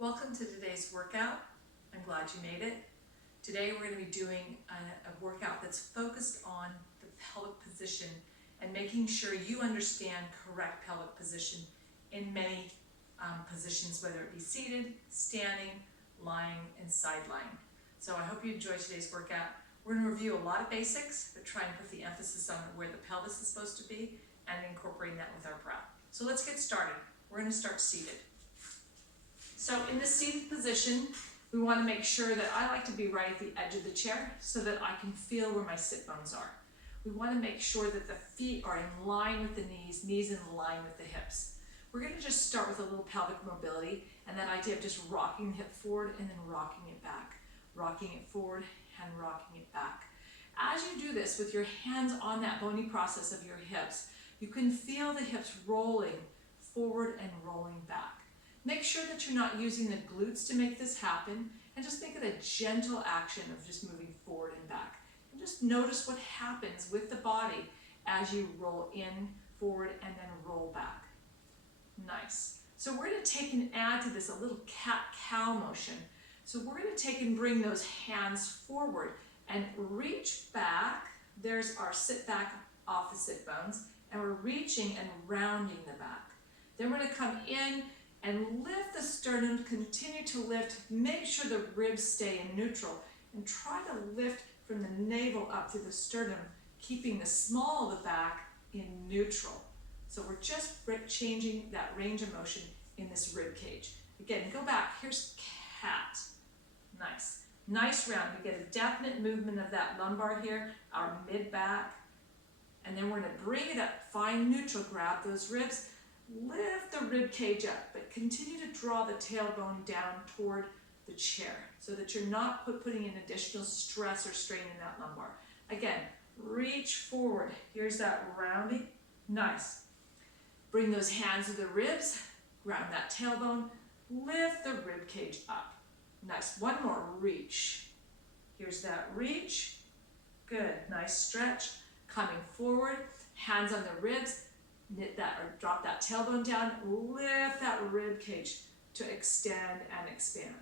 Welcome to today's workout. I'm glad you made it. Today we're going to be doing a workout that's focused on the pelvic position and making sure you understand correct pelvic position in many positions, whether it be seated, standing, lying, and side lying. So I hope you enjoy today's workout. We're going to review a lot of basics, but try and put the emphasis on where the pelvis is supposed to be and incorporating that with our breath. So let's get started. We're going to start seated. So in this seated position, we want to make sure that I like to be right at the edge of the chair so that I can feel where my sit bones are. We want to make sure that the feet are in line with the knees in line with the hips. We're going to just start with a little pelvic mobility and that idea of just rocking the hip forward and then rocking it back. Rocking it forward and rocking it back. As you do this with your hands on that bony process of your hips, you can feel the hips rolling forward and rolling back. Make sure that you're not using the glutes to make this happen, and just make it a gentle action of just moving forward and back. And just notice what happens with the body as you roll in, forward, and then roll back. Nice. So we're going to take and add to this a little cat-cow motion. So we're going to take and bring those hands forward and reach back. There's our sit back off the sit bones, and we're reaching and rounding the back. Then we're going to come in and lift the sternum, continue to lift, make sure the ribs stay in neutral, and try to lift from the navel up through the sternum, keeping the small of the back in neutral. So we're just changing that range of motion in this rib cage. Again, go back, here's cat. Nice. Nice round. We get a definite movement of that lumbar here, our mid-back, and then we're going to bring it up, find neutral, grab those ribs, lift the rib cage up, but continue to draw the tailbone down toward the chair so that you're not putting in additional stress or strain in that lumbar. Again, reach forward. Here's that rounding. Nice. Bring those hands to the ribs, ground that tailbone, lift the rib cage up. Nice. One more. Reach. Here's that reach. Good. Nice stretch. Coming forward, hands on the ribs. Knit that or drop that tailbone down, lift that rib cage to extend and expand.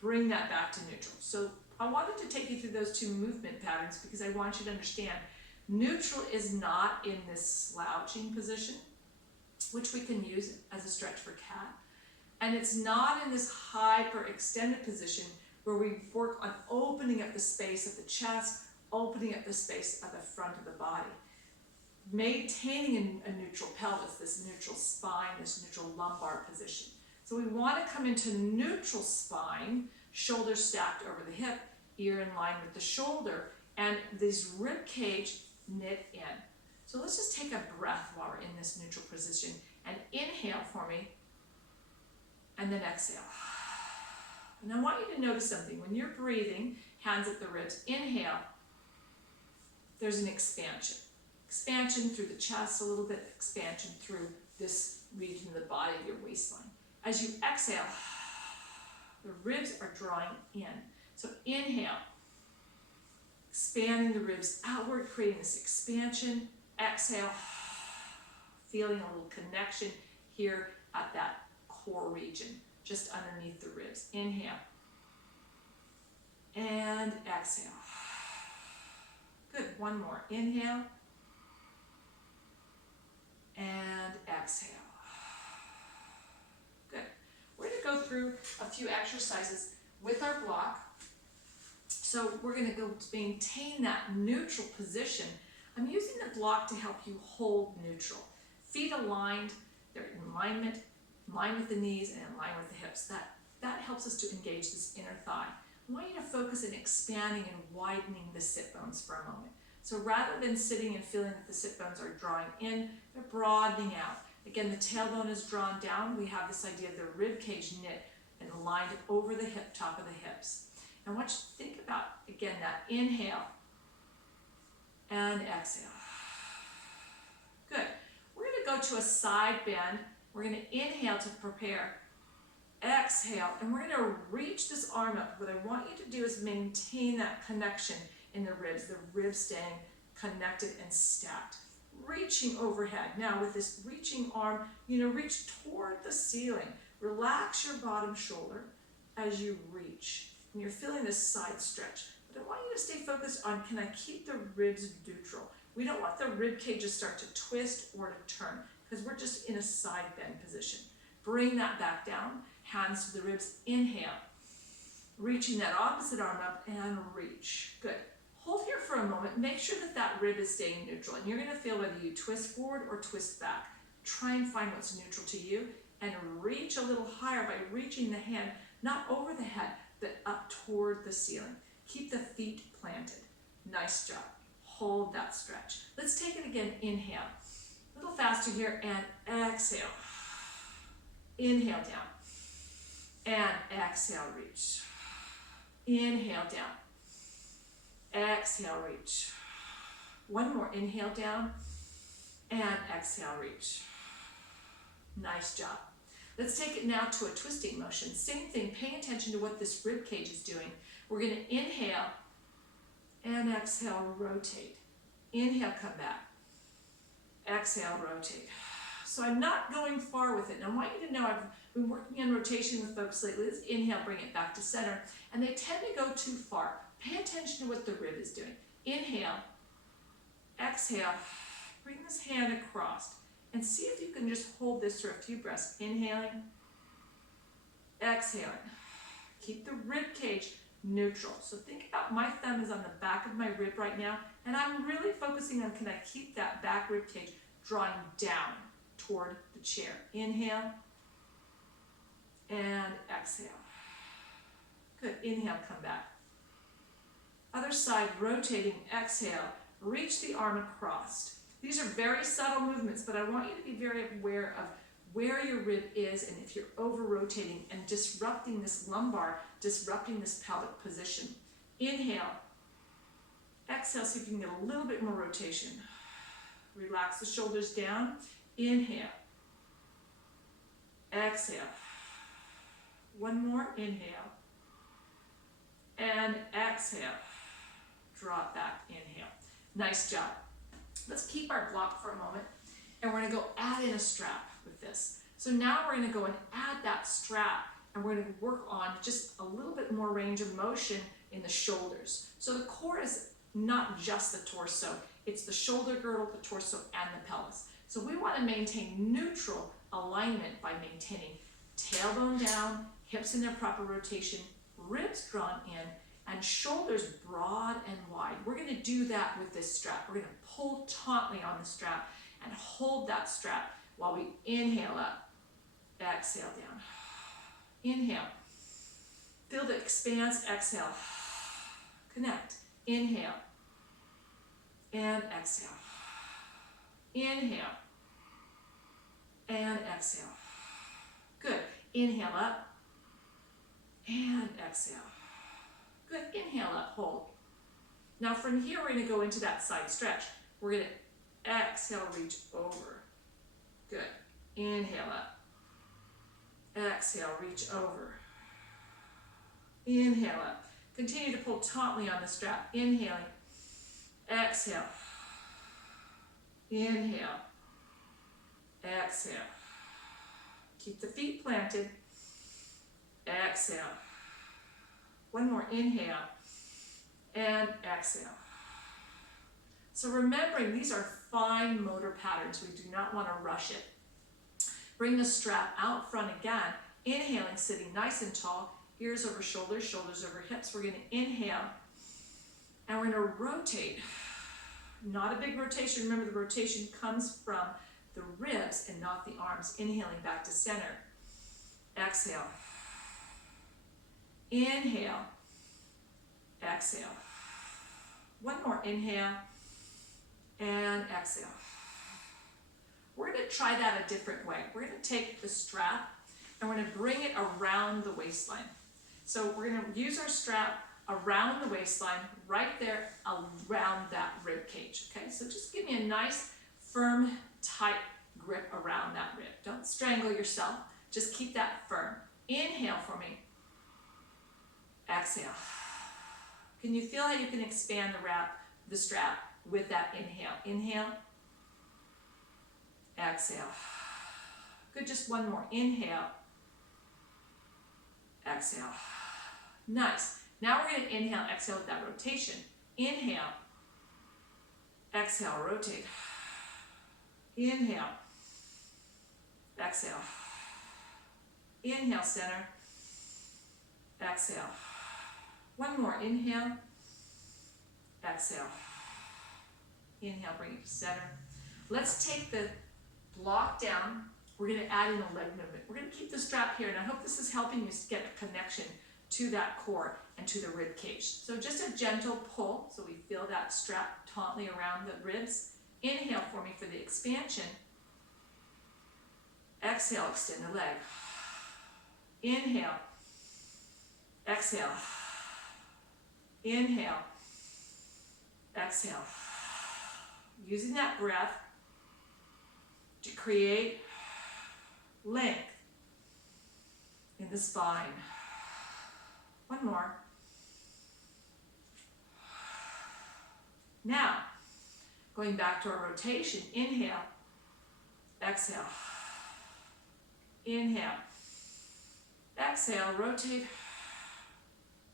Bring that back to neutral. So I wanted to take you through those two movement patterns because I want you to understand neutral is not in this slouching position, which we can use as a stretch for cat. And it's not in this hyper extended position where we work on opening up the space of the chest, opening up the space of the front of the body. Maintaining a neutral pelvis, this neutral spine, this neutral lumbar position. So we want to come into neutral spine, shoulders stacked over the hip, ear in line with the shoulder, and this rib cage knit in. So let's just take a breath while we're in this neutral position and inhale for me, and then exhale. And I want you to notice something. When you're breathing, hands at the ribs, inhale, there's an expansion. Expansion through the chest a little bit, expansion through this region of the body, your waistline. As you exhale, the ribs are drawing in. So inhale, expanding the ribs outward, creating this expansion. Exhale, feeling a little connection here at that core region, just underneath the ribs. Inhale and exhale. Good, one more. Inhale and exhale. Good. We're going to go through a few exercises with our block. So we're going to go to maintain that neutral position. I'm using the block to help you hold neutral. Feet aligned, they're in alignment, in line with the knees and in line with the hips. That helps us to engage this inner thigh. I want you to focus on expanding and widening the sit bones for a moment. So rather than sitting and feeling that the sit bones are drawing in, they're broadening out. Again, the tailbone is drawn down. We have this idea of the rib cage knit and aligned over the hip, top of the hips. And I want you to think about, again, that inhale and exhale. Good. We're going to go to a side bend. We're going to inhale to prepare. Exhale, and we're going to reach this arm up. What I want you to do is maintain that connection in the ribs staying connected and stacked. Reaching overhead. Now with this reaching arm, reach toward the ceiling. Relax your bottom shoulder as you reach. And you're feeling this side stretch. But I want you to stay focused on, can I keep the ribs neutral? We don't want the rib cage to start to twist or to turn, because we're just in a side bend position. Bring that back down, hands to the ribs, inhale. Reaching that opposite arm up and reach. Good. Hold here for a moment. Make sure that that rib is staying neutral. And you're going to feel whether you twist forward or twist back. Try and find what's neutral to you and reach a little higher by reaching the hand, not over the head, but up toward the ceiling. Keep the feet planted. Nice job. Hold that stretch. Let's take it again. Inhale. A little faster here and exhale. Inhale down. And exhale, reach. Inhale down. Exhale, reach. One more. Inhale down. And exhale, reach. Nice job. Let's take it now to a twisting motion. Same thing. Pay attention to what this rib cage is doing. We're going to inhale and exhale, rotate. Inhale, come back. Exhale, rotate. So I'm not going far with it. And I want you to know I've been working on rotation with folks lately. Let's inhale, bring it back to center. And they tend to go too far. Pay attention to what the rib is doing. Inhale, exhale, bring this hand across. And see if you can just hold this for a few breaths. Inhaling, exhaling. Keep the rib cage neutral. So think about my thumb is on the back of my rib right now, and I'm really focusing on, can I keep that back rib cage drawing down toward the chair. Inhale and exhale. Good. Inhale, come back. Other side, rotating, exhale. Reach the arm across. These are very subtle movements, but I want you to be very aware of where your rib is and if you're over-rotating and disrupting this lumbar, disrupting this pelvic position. Inhale. Exhale, see if you can get a little bit more rotation. Relax the shoulders down. Inhale. Exhale. One more. Inhale. And exhale. Drop back. Inhale. Nice job. Let's keep our block for a moment, and we're going to go add in a strap with this. So now we're going to go and add that strap, and we're going to work on just a little bit more range of motion in the shoulders. So the core is not just the torso, it's the shoulder girdle, the torso, and the pelvis. So we want to maintain neutral alignment by maintaining tailbone down, hips in their proper rotation, ribs drawn in, and shoulders broad and wide. We're going to do that with this strap. We're going to pull tautly on the strap and hold that strap while we inhale up, exhale down. Inhale. Feel the expanse, exhale. Connect. Inhale. And exhale. Inhale. And exhale. Good. Inhale up. And exhale. Good. Inhale up, hold. Now from here, we're going to go into that side stretch. We're going to exhale, reach over. Good. Inhale up. Exhale, reach over. Inhale up. Continue to pull tautly on the strap. Inhaling. Exhale. Inhale. Exhale. Keep the feet planted. Exhale. One more. Inhale. And exhale. So remembering, these are fine motor patterns. We do not want to rush it. Bring the strap out front again. Inhaling, sitting nice and tall. Ears over shoulders, shoulders over hips. We're going to inhale. And we're going to rotate. Not a big rotation. Remember, the rotation comes from the ribs and not the arms. Inhaling back to center. Exhale. Inhale. Exhale. One more. Inhale. And exhale. We're going to try that a different way. We're going to take the strap and we're going to bring it around the waistline. So we're going to use our strap around the waistline, right there around that rib cage. Okay, so just give me a nice, firm, tight grip around that rib. Don't strangle yourself. Just keep that firm. Inhale for me. Exhale. Can you feel how you can expand the strap with that inhale? Inhale. Exhale. Good, just one more. Inhale. exhale. Nice. Now we're going to inhale, exhale with that rotation. Inhale, exhale, rotate. Inhale, exhale. Inhale, center. Exhale. One more. Inhale, exhale. Inhale, bring it to center. Let's take the block down. We're going to add in a leg movement. We're going to keep the strap here, and I hope this is helping you get a connection to that core and to the rib cage. So just a gentle pull, so we feel that strap tautly around the ribs. Inhale for me for the expansion. Exhale, extend the leg. Inhale, exhale. Inhale, exhale. Using that breath to create length in the spine. One more. Now, going back to our rotation, inhale, exhale. Inhale, exhale, rotate.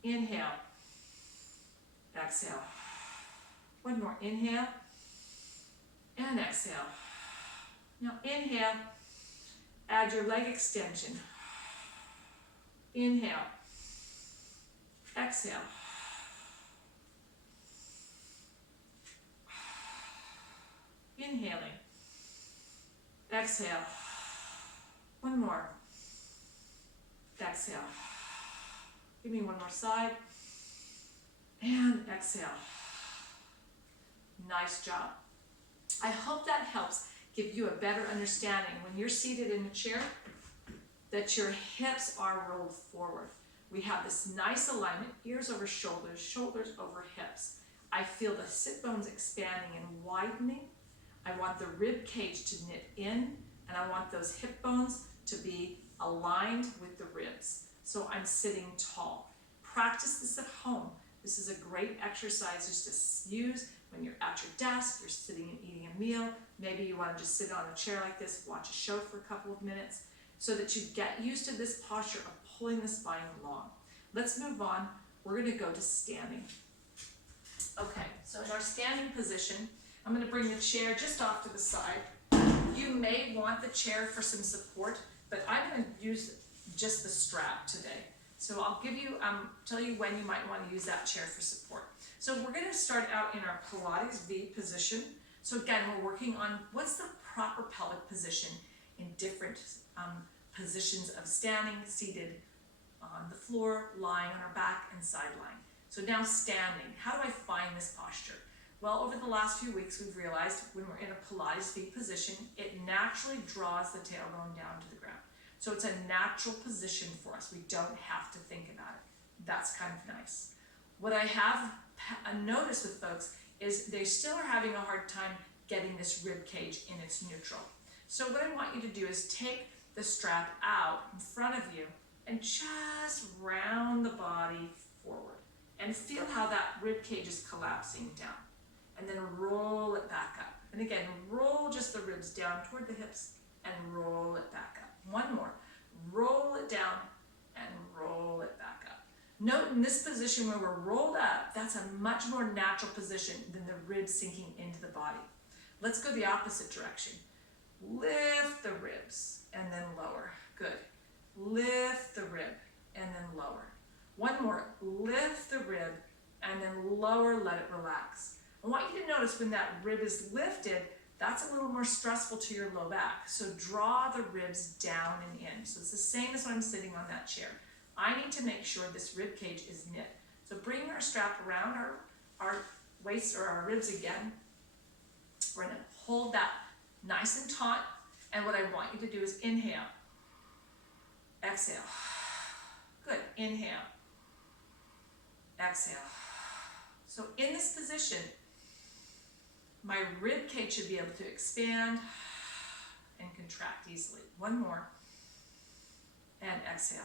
Inhale, exhale. One more, inhale and exhale. Now inhale, add your leg extension. Inhale, exhale. Inhaling, exhale. One more, exhale. Give me one more side, and exhale. Nice job. I hope that helps give you a better understanding when you're seated in a chair that your hips are rolled forward. We have this nice alignment, ears over shoulders, shoulders over hips. I feel the sit bones expanding and widening. I want the rib cage to knit in, and I want those hip bones to be aligned with the ribs. So I'm sitting tall. Practice this at home. This is a great exercise just to use when you're at your desk, you're sitting and eating a meal. Maybe you want to just sit on a chair like this, watch a show for a couple of minutes, so that you get used to this posture of pulling the spine along. Let's move on. We're going to go to standing. Okay, so in our standing position, I'm going to bring the chair just off to the side. You may want the chair for some support, but I'm going to use just the strap today. So I'll give you, tell you when you might want to use that chair for support. So we're going to start out in our Pilates V position. So again, we're working on what's the proper pelvic position in different positions of standing, seated, on the floor, lying on our back, and side lying. So now standing, how do I find this posture? Well, over the last few weeks, we've realized when we're in a Pilates V position, it naturally draws the tailbone down to the ground. So it's a natural position for us. We don't have to think about it. That's kind of nice. What I have noticed with folks is they still are having a hard time getting this rib cage in its neutral. So what I want you to do is take the strap out in front of you and just round the body forward and feel how that rib cage is collapsing down. And then roll it back up. And again, roll just the ribs down toward the hips and roll it back up. One more. Roll it down and roll it back up. Note in this position where we're rolled up, that's a much more natural position than the ribs sinking into the body. Let's go the opposite direction. Lift the ribs and then lower. Good. Lift the rib and then lower. One more. Lift the rib and then lower, let it relax. I want you to notice when that rib is lifted, that's a little more stressful to your low back. So draw the ribs down and in. So it's the same as when I'm sitting on that chair. I need to make sure this rib cage is knit. So bring our strap around our waist or our ribs again. We're going to hold that nice and taut. And what I want you to do is inhale. Exhale. Good. Inhale. Exhale. So in this position, my rib cage should be able to expand and contract easily. One more. And exhale.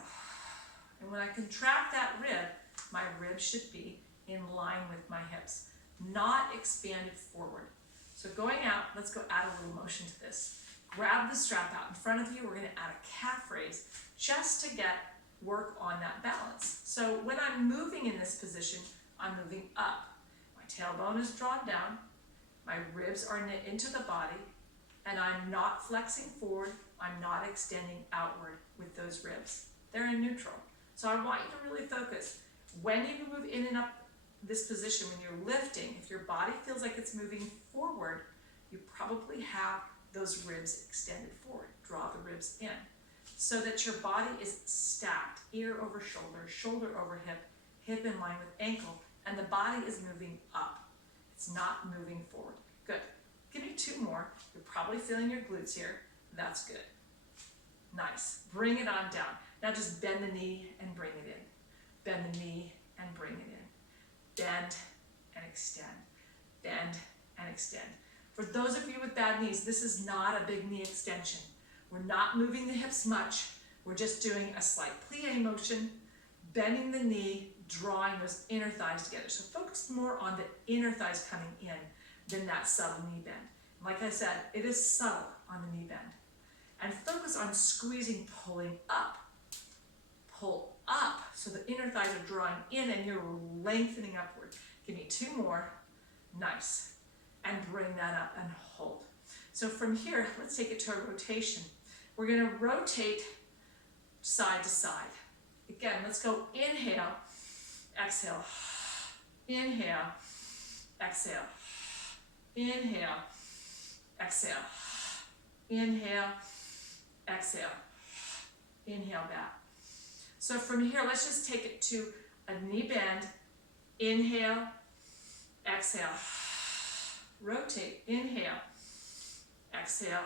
And when I contract that rib, my ribs should be in line with my hips, not expanded forward. So going out, let's go add a little motion to this. Grab the strap out in front of you. We're going to add a calf raise just to get work on that balance. So when I'm moving in this position, I'm moving up. My tailbone is drawn down, my ribs are knit into the body, and I'm not flexing forward, I'm not extending outward with those ribs. They're in neutral. So I want you to really focus. When you move in and up this position, when you're lifting, if your body feels like it's moving forward, you probably have those ribs extended forward. Draw the ribs in so that your body is stacked, ear over shoulder, shoulder over hip, hip in line with ankle, and the body is moving up. It's not moving forward. Good. Give me 2 more. You're probably feeling your glutes here. That's good. Nice. Bring it on down. Now just bend the knee and bring it in. Bend the knee and bring it in. Bend and extend. Bend and extend. For those of you with bad knees, this is not a big knee extension. We're not moving the hips much. We're just doing a slight plie motion, bending the knee, drawing those inner thighs together. So focus more on the inner thighs coming in than that subtle knee bend. Like I said, it is subtle on the knee bend. And focus on squeezing, pulling up. Pull up so the inner thighs are drawing in and you're lengthening upward. Give me 2 more. Nice. And bring that up and hold. So from here, let's take it to a rotation. We're going to rotate side to side. Again, let's go inhale, exhale, inhale, exhale, inhale, exhale, inhale, exhale, inhale back. So from here, let's just take it to a knee bend. Inhale, exhale, rotate, inhale, exhale,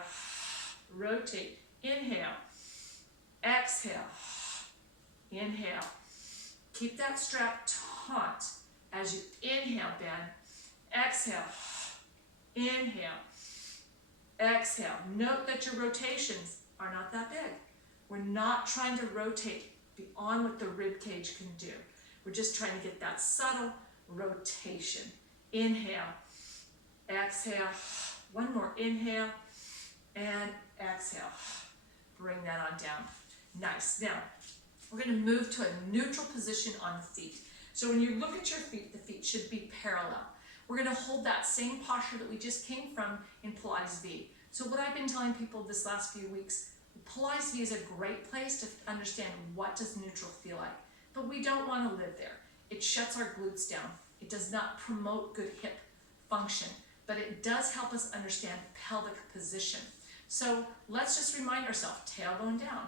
rotate, inhale, exhale, inhale. Keep that strap taut as you inhale, bend, exhale, inhale, exhale. Note that your rotations are not that big. We're not trying to rotate beyond what the rib cage can do. We're just trying to get that subtle rotation. Inhale, exhale, 1 more inhale, and exhale. Bring that on down. Nice. Now, we're going to move to a neutral position on the feet. So when you look at your feet, the feet should be parallel. We're going to hold that same posture that we just came from in Pilates V. So what I've been telling people this last few weeks, Pilates V is a great place to understand what does neutral feel like. But we don't want to live there. It shuts our glutes down. It does not promote good hip function, but it does help us understand pelvic position. So let's just remind ourselves, tailbone down,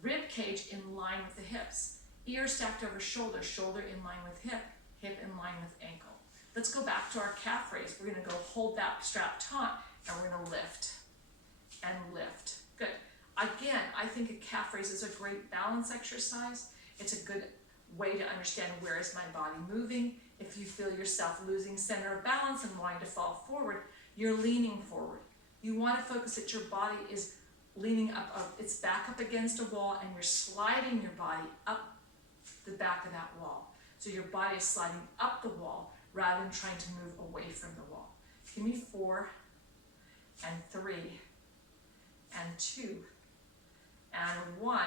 rib cage in line with the hips, ear stacked over shoulder, shoulder in line with hip, hip in line with ankle. Let's go back to our calf raise. We're going to go hold that strap taut, and we're going to lift and lift. Good. Again, I think a calf raise is a great balance exercise. It's a good way to understand where is my body moving. If you feel yourself losing center of balance and wanting to fall forward, you're leaning forward. You want to focus that your body is leaning up, it's back up against a wall, and you're sliding your body up the back of that wall. So your body is sliding up the wall rather than trying to move away from the wall. Give me 4 and 3 and 2 and 1.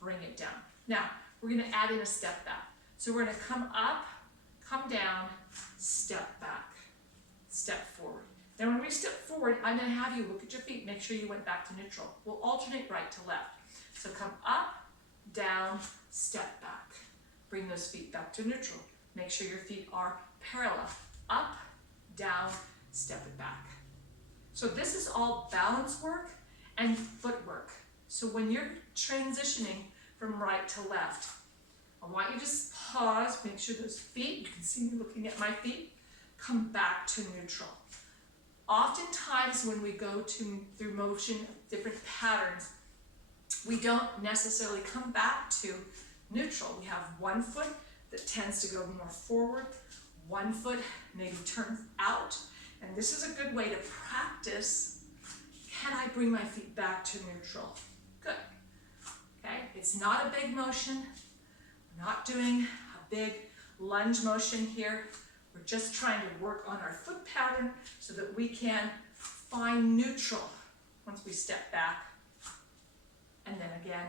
Bring it down. Now, we're going to add in a step back. So we're going to come up, come down, step back, step forward. Then when we step forward, I'm going to have you look at your feet, make sure you went back to neutral. We'll alternate right to left. So come up, down, step back. Bring those feet back to neutral. Make sure your feet are parallel. Up, down, step it back. So this is all balance work and footwork. So when you're transitioning from right to left, I want you to just pause, make sure those feet, you can see me looking at my feet, come back to neutral. Oftentimes when we go through motion, different patterns, we don't necessarily come back to neutral. We have one foot that tends to go more forward, one foot maybe turns out, and this is a good way to practice, can I bring my feet back to neutral? Good. Okay, it's not a big motion. We're not doing a big lunge motion here. We're just trying to work on our foot pattern so that we can find neutral once we step back. And then again,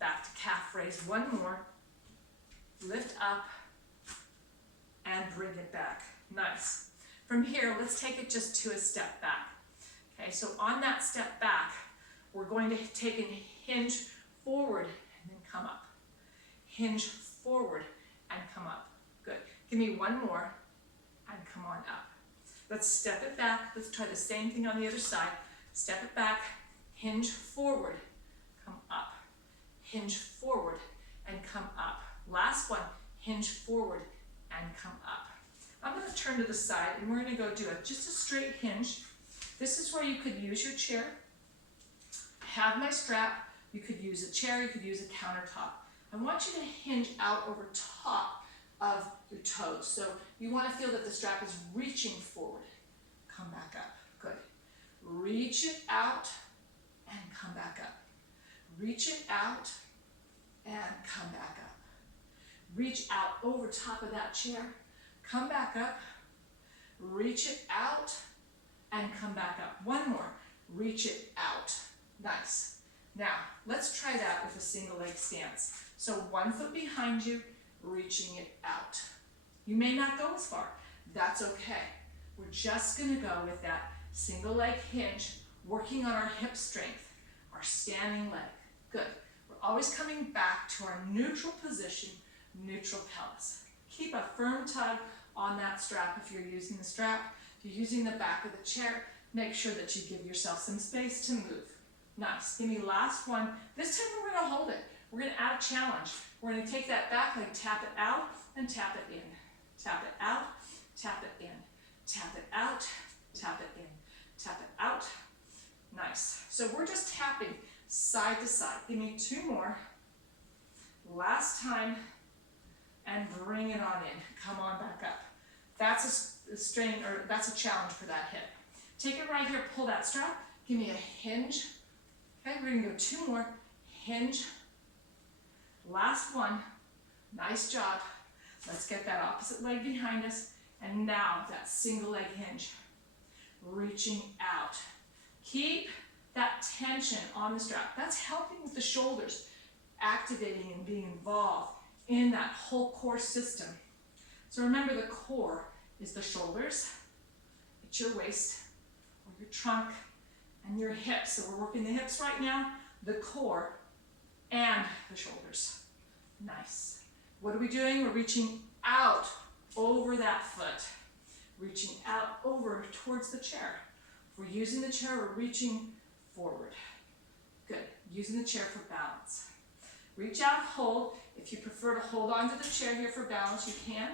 back to calf raise. One more. Lift up and bring it back. Nice. From here, let's take it just to a step back. Okay, so on that step back, we're going to take a hinge forward and then come up. Hinge forward and come up. Good. Give me one more and come on up. Let's step it back. Let's try the same thing on the other side. Step it back, hinge forward, come up. Hinge forward and come up. Last one, hinge forward and come up. I'm going to turn to the side and we're going to go do just a straight hinge. This is where you could use your chair. I have my strap. You could use a chair, you could use a countertop. I want you to hinge out over top of your toes. So you want to feel that the strap is reaching forward. Come back up. Good. Reach it out and come back up. Reach it out and come back up. Reach out over top of that chair. Come back up. Reach it out and come back up. One more. Reach it out. Nice. Now, let's try that with a single leg stance. So 1 foot behind you, reaching it out. You may not go as far. That's okay. We're just going to go with that single leg hinge, working on our hip strength, our standing leg. Good. We're always coming back to our neutral position, neutral pelvis. Keep a firm tug on that strap if you're using the strap. If you're using the back of the chair, make sure that you give yourself some space to move. Nice. Give me last one. This time we're going to hold it. We're going to add a challenge. We're going to take that back leg, tap it out, and tap it in. Tap it out, tap it in. Tap it out, tap it in. Tap it out. Nice. So we're just tapping side to side. Give me 2 more. Last time, and bring it on in. Come on back up. That's a strain, or that's a challenge for that hip. Take it right here, pull that strap. Give me a hinge. Okay, we're going to go 2 more. Hinge. Last one. Nice job. Let's get that opposite leg behind us. And now that single leg hinge. Reaching out. Keep that tension on the strap. That's helping with the shoulders, activating and being involved in that whole core system. So remember, the core is the shoulders, it's your waist, or your trunk, and your hips. So we're working the hips right now, the core, and the shoulders. Nice. What are we doing? We're reaching out over that foot, reaching out over towards the chair. If we're using the chair, we're reaching forward. Good. Using the chair for balance. Reach out, hold. If you prefer to hold onto the chair here for balance, you can,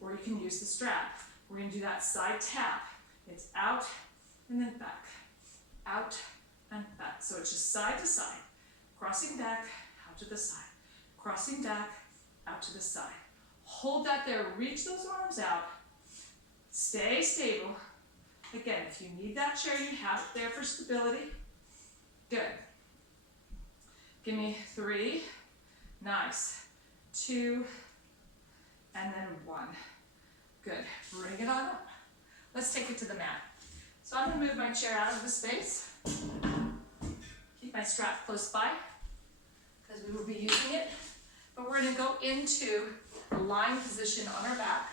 or you can use the strap. We're going to do that side tap. It's out and then back, out and back. So it's just side to side, crossing back, out to the side, crossing back, out to the side. Hold that there, reach those arms out, stay stable. Again, if you need that chair, you have it there for stability. Good. Give me 3, nice, 2, and then 1. Good, bring it on up. Let's take it to the mat. So I'm gonna move my chair out of the space. Keep my strap close by, because we will be using it. But we're gonna go into a lying position on our back.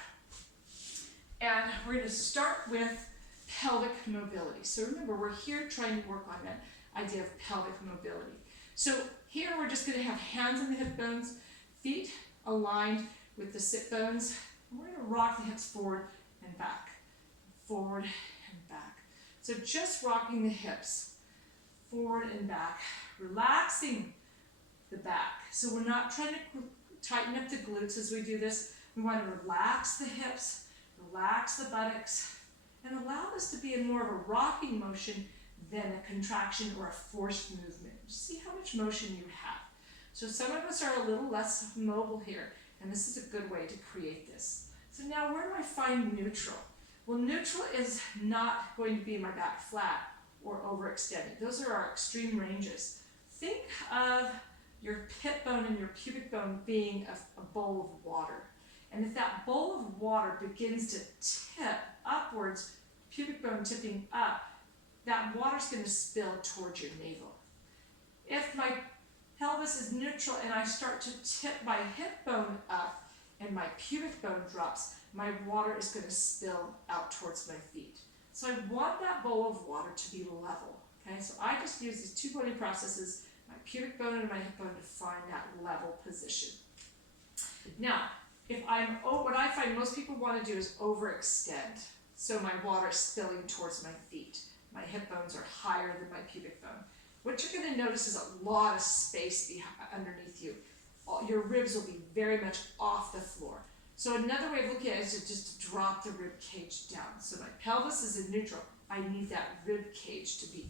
And we're gonna start with pelvic mobility. So remember, we're here trying to work on that idea of pelvic mobility. So here we're just going to have hands on the hip bones, feet aligned with the sit bones. We're going to rock the hips forward and back, forward and back. So just rocking the hips forward and back, relaxing the back. So we're not trying to tighten up the glutes as we do this. We want to relax the hips, relax the buttocks, and allow this to be in more of a rocking motion than a contraction or a forced movement. See how much motion you have. So some of us are a little less mobile here, and this is a good way to create this. So now where do I find neutral? Well, neutral is not going to be my back flat or overextended. Those are our extreme ranges. Think of your hip bone and your pubic bone being a bowl of water. And if that bowl of water begins to tip upwards, pubic bone tipping up, that water's going to spill towards your navel. If my pelvis is neutral and I start to tip my hip bone up and my pubic bone drops, my water is going to spill out towards my feet. So I want that bowl of water to be level. Okay, so I just use these two bony processes, my pubic bone and my hip bone, to find that level position. Now, what I find most people want to do is overextend. So my water is spilling towards my feet. My hip bones are higher than my pubic bone. What you're going to notice is a lot of space underneath you. Your ribs will be very much off the floor. So another way of looking at it is to just drop the rib cage down. So my pelvis is in neutral. I need that rib cage to be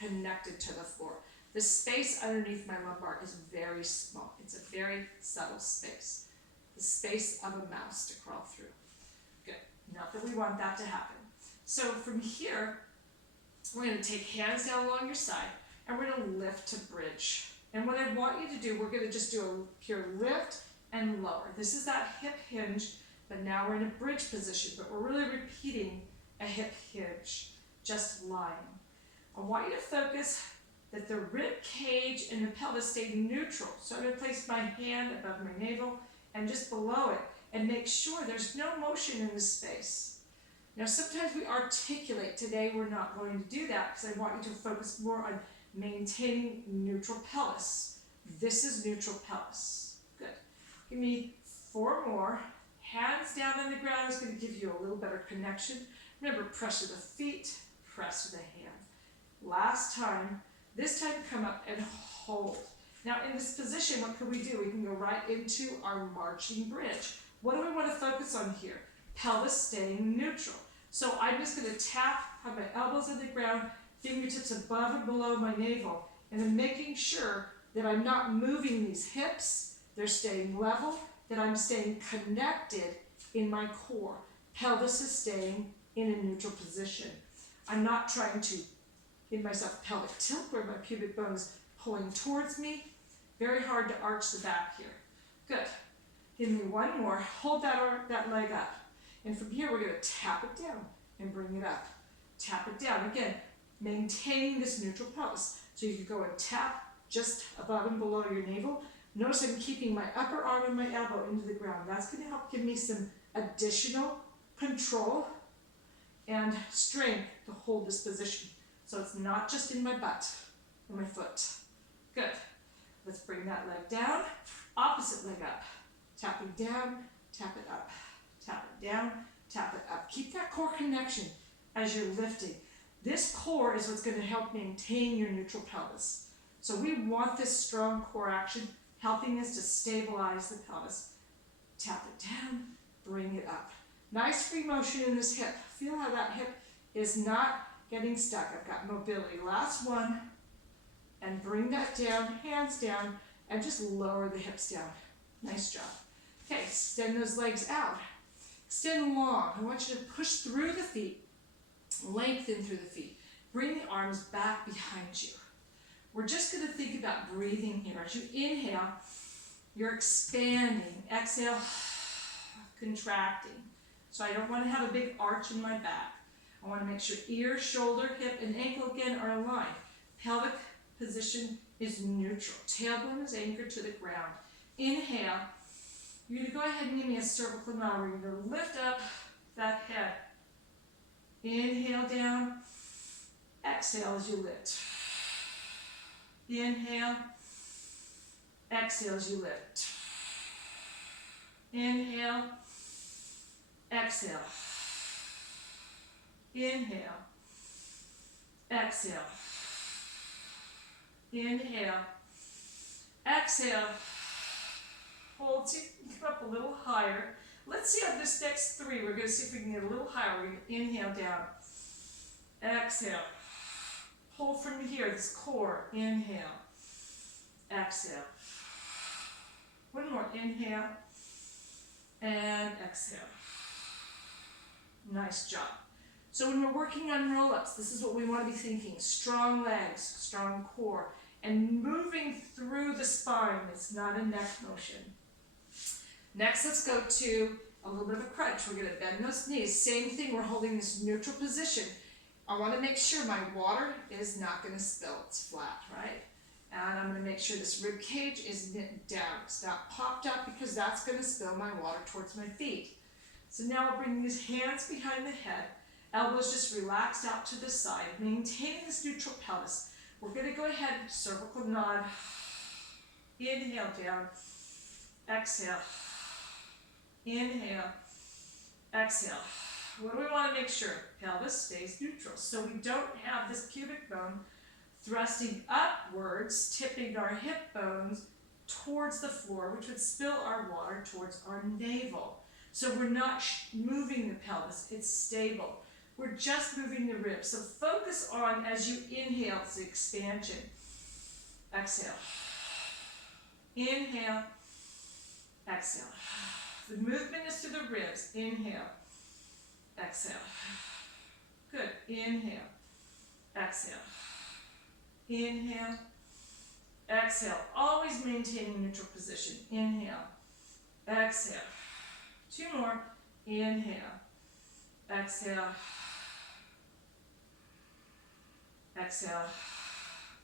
connected to the floor. The space underneath my lumbar is very small. It's a very subtle space. The space of a mouse to crawl through. Good. Not that we want that to happen. So from here, we're going to take hands down along your side, and we're going to lift to bridge. And what I want you to do, we're going to just do a pure lift and lower. This is that hip hinge, but now we're in a bridge position, but we're really repeating a hip hinge, just lying. I want you to focus that the rib cage and the pelvis stay neutral. So I'm going to place my hand above my navel and just below it, and make sure there's no motion in this space. Now sometimes we articulate. Today we're not going to do that because I want you to focus more on maintaining neutral pelvis. This is neutral pelvis. Good. Give me 4 more. Hands down on the ground is going to give you a little better connection. Remember, pressure the feet, press the hand. Last time. This time come up and hold. Now in this position, what can we do? We can go right into our marching bridge. What do we want to focus on here? Pelvis staying neutral. So I'm just going to tap, have my elbows on the ground, fingertips above and below my navel, and I'm making sure that I'm not moving these hips, they're staying level, that I'm staying connected in my core. Pelvis is staying in a neutral position. I'm not trying to give myself pelvic tilt where my pubic bone is pulling towards me. Very hard to arch the back here. Good. Give me 1 more. Hold that leg up. And from here, we're going to tap it down and bring it up. Tap it down. Again, maintaining this neutral pelvis. So you can go and tap just above and below your navel. Notice I'm keeping my upper arm and my elbow into the ground. That's going to help give me some additional control and strength to hold this position. So it's not just in my butt or my foot. Good. Let's bring that leg down. Opposite leg up. Tapping down, tap it up. Tap it down, tap it up. Keep that core connection as you're lifting. This core is what's going to help maintain your neutral pelvis. So we want this strong core action helping us to stabilize the pelvis. Tap it down, bring it up. Nice free motion in this hip. Feel how that hip is not getting stuck. I've got mobility. Last one. And bring that down, hands down, and just lower the hips down. Nice job. Okay, extend those legs out. Extend long. I want you to push through the feet, lengthen through the feet. Bring the arms back behind you. We're just going to think about breathing here. As you inhale, you're expanding. Exhale, contracting. So I don't want to have a big arch in my back. I want to make sure ear, shoulder, hip, and ankle again are aligned. Pelvic position is neutral. Tailbone is anchored to the ground. Inhale. You're going to go ahead and give me a cervical now. We're going to lift up that head. Inhale down. Exhale as you lift. Inhale. Exhale as you lift. Inhale. Exhale. Inhale. Exhale. Inhale. Exhale. Hold. See if you can come up a little higher. Let's see on this next 3. We're going to see if we can get a little higher. We're going to inhale down. Exhale. Hold from here, this core. Inhale. Exhale. 1 more. Inhale. And exhale. Nice job. So when we're working on roll-ups, this is what we want to be thinking. Strong legs, strong core, and moving through the spine. It's not a neck motion. Next, let's go to a little bit of a crunch. We're going to bend those knees. Same thing, we're holding this neutral position. I want to make sure my water is not going to spill. It's flat, right? And I'm going to make sure this rib cage is knit down. It's not popped up because that's going to spill my water towards my feet. So now I'll bring these hands behind the head, elbows just relaxed out to the side, maintaining this neutral pelvis. We're going to go ahead, cervical nod, inhale down, exhale, inhale, exhale. What do we want to make sure? Pelvis stays neutral, so we don't have this pubic bone thrusting upwards, tipping our hip bones towards the floor, which would spill our water towards our navel. So we're not moving the pelvis, it's stable. We're just moving the ribs. So focus on, as you inhale, it's the expansion. Exhale. Inhale. Exhale. The movement is through the ribs. Inhale. Exhale. Good. Inhale. Exhale. Inhale. Exhale. Always maintaining neutral position. Inhale. Exhale. 2 more. Inhale. Exhale. Exhale.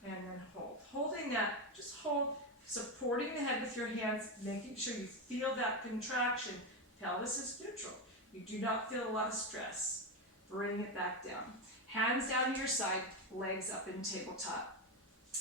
And then hold. Holding that, just hold, supporting the head with your hands, making sure you feel that contraction. Pelvis is neutral. You do not feel a lot of stress. Bring it back down. Hands down to your side, legs up in tabletop.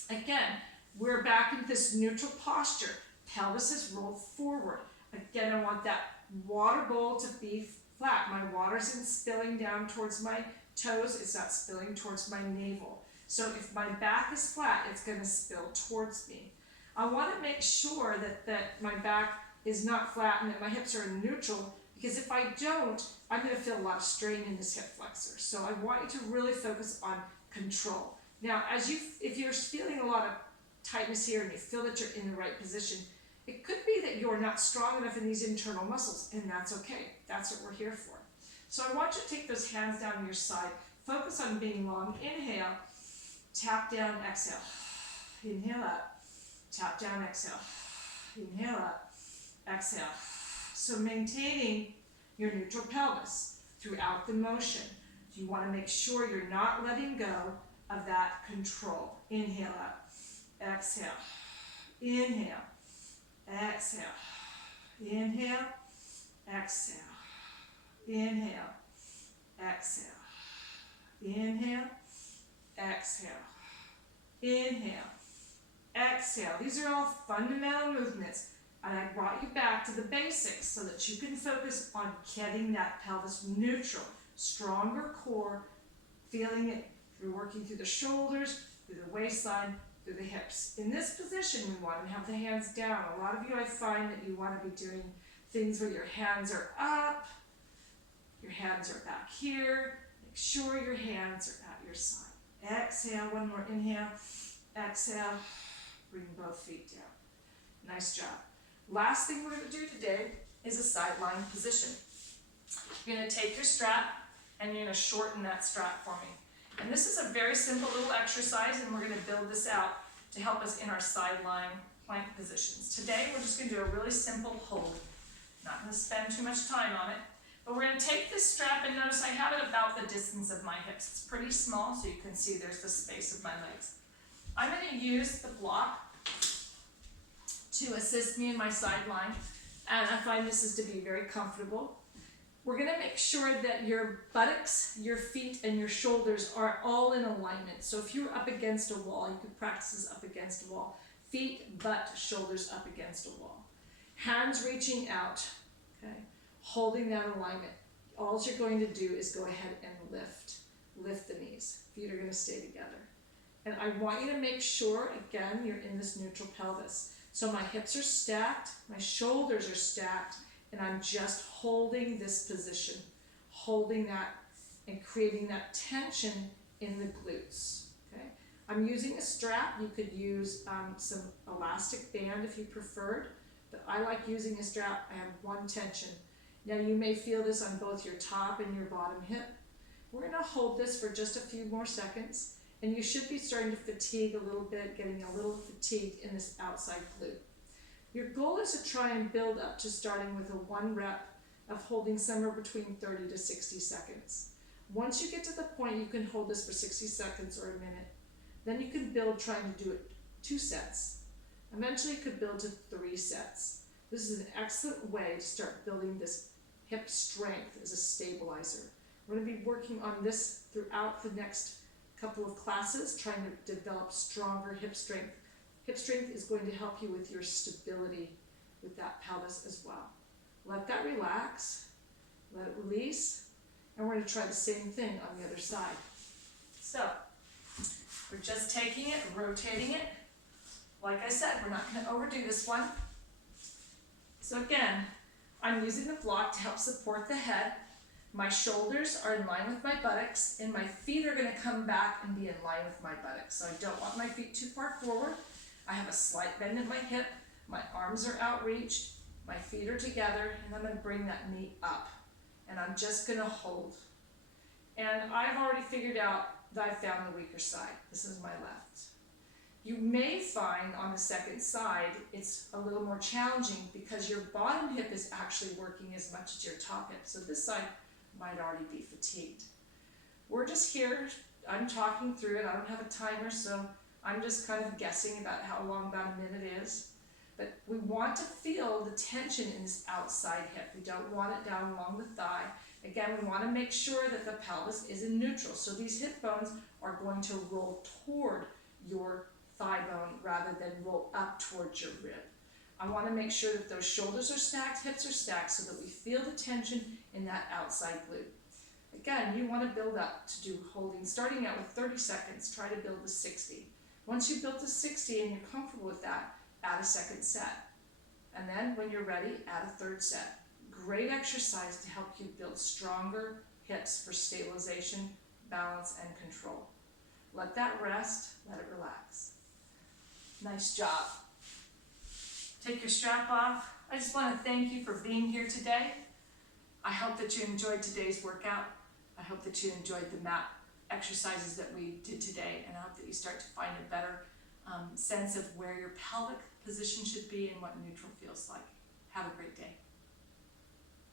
Again, we're back in this neutral posture. Pelvis is rolled forward. Again, I want that water bowl to be flat. My water isn't spilling down towards my toes. It's not spilling towards my navel. So if my back is flat, it's going to spill towards me. I want to make sure that my back is not flat and that my hips are in neutral, because if I don't, I'm going to feel a lot of strain in this hip flexor. So I want you to really focus on control. Now, if you're feeling a lot of tightness here and you feel that you're in the right position, it could be that you're not strong enough in these internal muscles, and that's okay. That's what we're here for. So I want you to take those hands down to your side. Focus on being long. Inhale, tap down, exhale. Inhale up, tap down, exhale. Inhale up, exhale. So maintaining your neutral pelvis throughout the motion. You want to make sure you're not letting go of that control. Inhale up, exhale. Inhale, exhale. Inhale, exhale. Inhale, exhale. Inhale, exhale. Inhale, exhale. These are all fundamental movements, and I brought you back to the basics so that you can focus on getting that pelvis neutral, stronger core, feeling it through working through the shoulders, through the waistline, through the hips. In this position, we want to have the hands down. A lot of you, I find that you want to be doing things where your hands are up, your hands are back here. Make sure your hands are at your side. Exhale, one more inhale. Exhale, bring both feet down. Nice job. Last thing we're going to do today is a side lying position. You're going to take your strap and you're going to shorten that strap for me. And this is a very simple little exercise, and we're going to build this out to help us in our side lying plank positions. Today we're just going to do a really simple hold. Not going to spend too much time on it, but we're going to take this strap, and notice I have it about the distance of my hips. It's pretty small, so you can see there's the space of my legs. I'm going to use the block to assist me in my side lying, and I find this is to be very comfortable. We're going to make sure that your buttocks, your feet, and your shoulders are all in alignment. So if you're up against a wall, you could practice this up against a wall. Feet, butt, shoulders up against a wall. Hands reaching out, okay? Holding that alignment. All you're going to do is go ahead and lift the knees. Feet are going to stay together. And I want you to make sure, again, you're in this neutral pelvis. So my hips are stacked, my shoulders are stacked, and I'm just holding this position, holding that and creating that tension in the glutes, okay? I'm using a strap. You could use some elastic band if you preferred, but I like using a strap. I have one tension. Now you may feel this on both your top and your bottom hip. We're gonna hold this for just a few more seconds, and you should be starting to fatigue a little bit, getting a little fatigued in this outside glute. Your goal is to try and build up to starting with a 1 rep of holding somewhere between 30 to 60 seconds. Once you get to the point you can hold this for 60 seconds or a minute, then you can build trying to do it 2 sets. Eventually you could build to 3 sets. This is an excellent way to start building this hip strength as a stabilizer. We're going to be working on this throughout the next couple of classes, trying to develop stronger hip strength. Hip strength is going to help you with your stability with that pelvis as well. Let that relax, let it release, and we're going to try the same thing on the other side. So, we're just taking it, rotating it. Like I said, we're not going to overdo this one. So again, I'm using the block to help support the head. My shoulders are in line with my buttocks, and my feet are going to come back and be in line with my buttocks. So I don't want my feet too far forward. I have a slight bend in my hip. My arms are outreached. My feet are together, and I'm going to bring that knee up. And I'm just going to hold. And I've already figured out that I found the weaker side. This is my left. You may find on the second side it's a little more challenging because your bottom hip is actually working as much as your top hip. So this side might already be fatigued. We're just here, I'm talking through it. I don't have a timer, so I'm just kind of guessing about how long about a minute is. But we want to feel the tension in this outside hip. We don't want it down along the thigh. Again, we want to make sure that the pelvis is in neutral. So these hip bones are going to roll toward your thigh bone rather than roll up towards your rib. I want to make sure that those shoulders are stacked, hips are stacked, so that we feel the tension in that outside glute. Again, you want to build up to do holding, starting out with 30 seconds, try to build to 60. Once you've built to 60 and you're comfortable with that, add a second set. And then when you're ready, add a third set. Great exercise to help you build stronger hips for stabilization, balance, and control. Let that rest, let it relax. Nice job. Take your strap off. I just want to thank you for being here today. I hope that you enjoyed today's workout. I hope that you enjoyed the mat exercises that we did today, and I hope that you start to find a better sense of where your pelvic position should be and what neutral feels like. Have a great day.